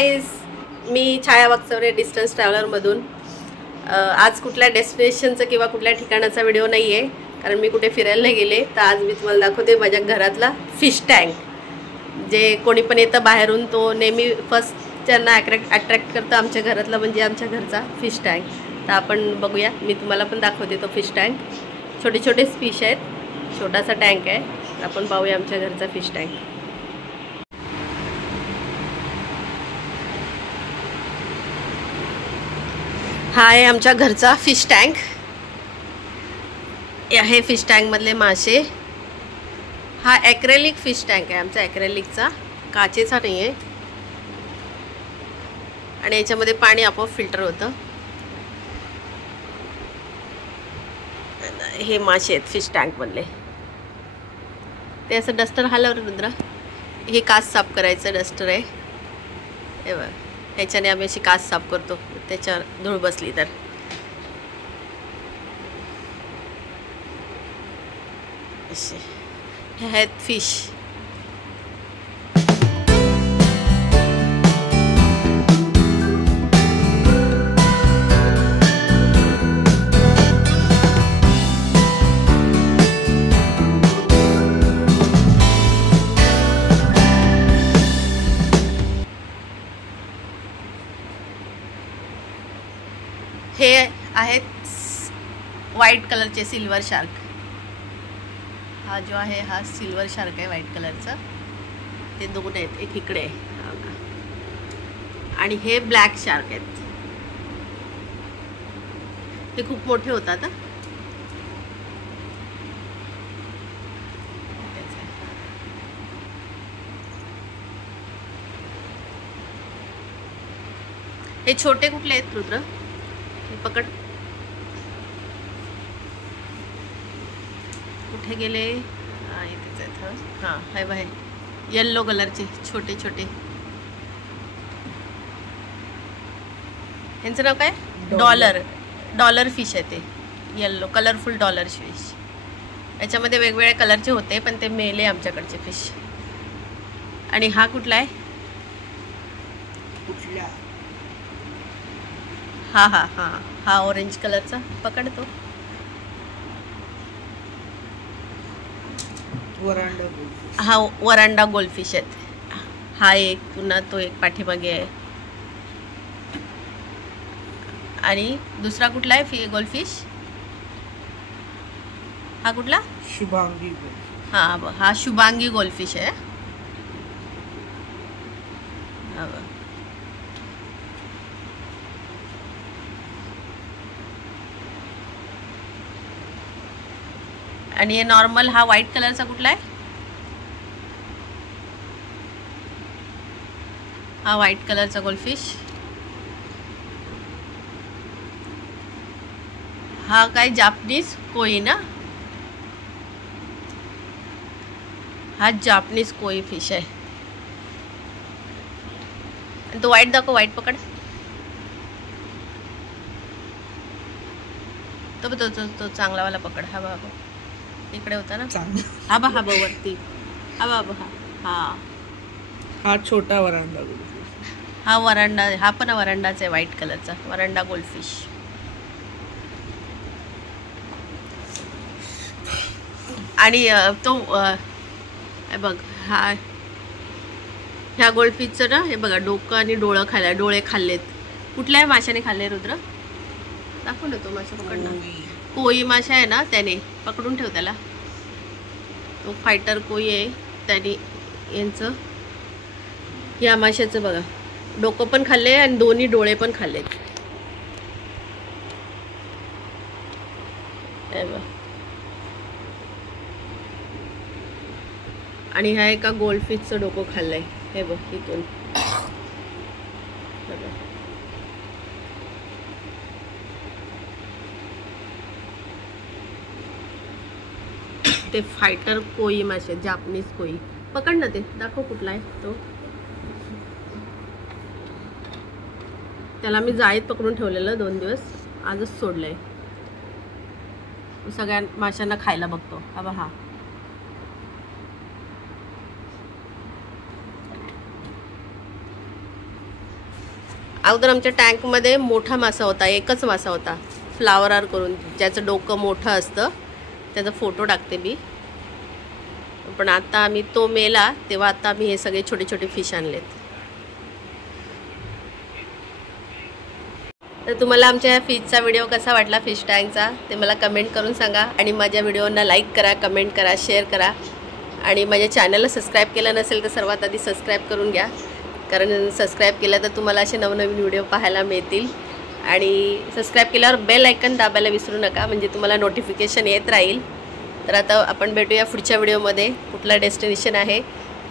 Guys, मी छाया Waghchaure distance ट्रॅव्हलरमधून. आज कुठल्या डेस्टिनेशनचं किंवा कुठल्या ठिकाणाचा व्हिडिओ नाही आहे, कारण मी कुठे फिरायला नाही गेले. तर आज मी तुम्हाला दाखवते माझ्या घरातला फिश टँक. जे कोणी पण येतं बाहेरून तो नेहमी फर्स्ट ज्यांना अट्रॅक्ट करतं आमच्या घरातलं म्हणजे आमच्या घरचा फिश टँक. तर आपण बघूया, मी तुम्हाला पण दाखवते तो फिश टँक. छोटे छोटे फिश आहेत, छोटासा टँक आहे. आपण पाहूया आमच्या घरचा फिश टँक. हा आहे आमच्या घरचा फिश टँक. हे फिश टँकमधले मासे. हा ॲक्रेलिक फिश टँक आहे आमचा, ॲक्रेलिकचा, काचेचा नाही आहे. आणि याच्यामध्ये पाणी आपोआप फिल्टर होतं. हे मासे आहेत फिश टँकमधले. ते असं डस्टर हलव रुद्रा. हे काच साफ करायचं डस्टर आहे. हे बघ, ह्याच्याने आम्ही अशी काच साफ करतो त्याच्यावर धूळ बसली तर. असे हे आहेत फिश. हे आहेत व्हाईट कलरचे सिल्वर शार्क. हा जो आहे हा सिल्वर शार्क आहे व्हाईट कलरचा. ते दोन आहेत, एक इकडे आहे. आणि हे ब्लॅक शार्क आहेत. ते खूप मोठे होतात. हे छोटे कुठले आहेत रुद्र? पकड. कुठे गेले? हा इथेच आहेत. हां हाय बाय, येल्लो कलरचे छोटे छोटे. यांचं नाव काय? डॉलर फिश आहे ते. Yellow colourful dollar fish. याच्यामध्ये वेगवेगळ्या कलरचे होते पण ते मेले आमच्याकडचे फिश. आणि हा कुठला आहे? हा हा हा हा ऑरेंज कलरचा. पकडतो. हा वरांडा गोल्डफिश आहेत. हा एक, पुन्हा तो एक पाठीमागे आहे. आणि दुसरा कुठला आहे गोल्डफिश? हा कुठला? शुभांगी. हा शुभांगी गोल्डफिश आहे. आणि हे नॉर्मल हा व्हाईट कलरचा कुठला आहे? हा व्हाईट कलरचा गोल्डफिश. हा काय जापनीज कोई ना? हा जापनीज कोई फिश आहे. आणि तो व्हाईट दाखव, व्हाईट पकड. तो चांगलावाला पकड. हा बाबा इकडे होता ना. हा बा वरती. हा बाबा हा छोटा वरांडा. हा वरांडा. हा पण वरांडाच आहे व्हाईट कलरचा, वरांडा गोल्डफिश. आणि तो बघ, ह्या गोल्डफिशचं ना हे बघा, डोकं आणि डोळे खाल्लेत. कुठल्याही माशाने खाल्ले रुद्र? दाखव ना तो मासा. पकडणं. कोई मासा आहे ना, त्याने पकडून ठेव त्याला. तो फायटर कोई आहे. त्याने यांचं, या माशाचं बघा, डोकं पण खाल्ले आणि दोन्ही डोळे पण खाल्लेत. आणि ह्या एका गोल्डफिशचं डोकं खाल्लंय. हे बघ इथून. ते फायटर कोई मासे, जापनीज कोई. पकड ना ते, दाखव कुठला आहे तो. त्याला मी जाळीत पकडून ठेवलेलं 2 दिवस, आजच सोडलंय. सगळ्या माशांना खायला बघतो. हा अगोदर आमच्या टँकमध्ये मोठा मासा होता, एकच मासा होता फ्लावर आर करून, ज्याचं डोकं मोठं असतं, त्याचा फोटो टाकते मी. पण आता आम्ही तो मेला तेव्हा आता आम्ही हे सगळे छोटे छोटे फिश आणलेत. तर तुम्हाला आमच्या फिशचा व्हिडिओ कसा वाटला, फिश टँकचा, ते मला कमेंट करून सांगा. आणि माझ्या व्हिडिओना लाईक करा, कमेंट करा, शेअर करा. आणि माझ्या चॅनलला सबस्क्राईब केलं नसेल तर सर्वात आधी सबस्क्राईब करून घ्या, कारण सबस्क्राईब केलं तर तुम्हाला असे नवनवीन व्हिडिओ पाहायला मिळतील. आणि सबस्क्राईब केल्यावर बेल आयकन दाबायला विसरू नका, म्हणजे तुम्हाला नोटिफिकेशन येत राहील. तर आता आपण भेटूया पुढच्या व्हिडिओमध्ये. कुठला डेस्टिनेशन आहे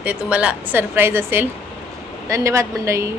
ते तुम्हाला सरप्राईज असेल. धन्यवाद मंडळी.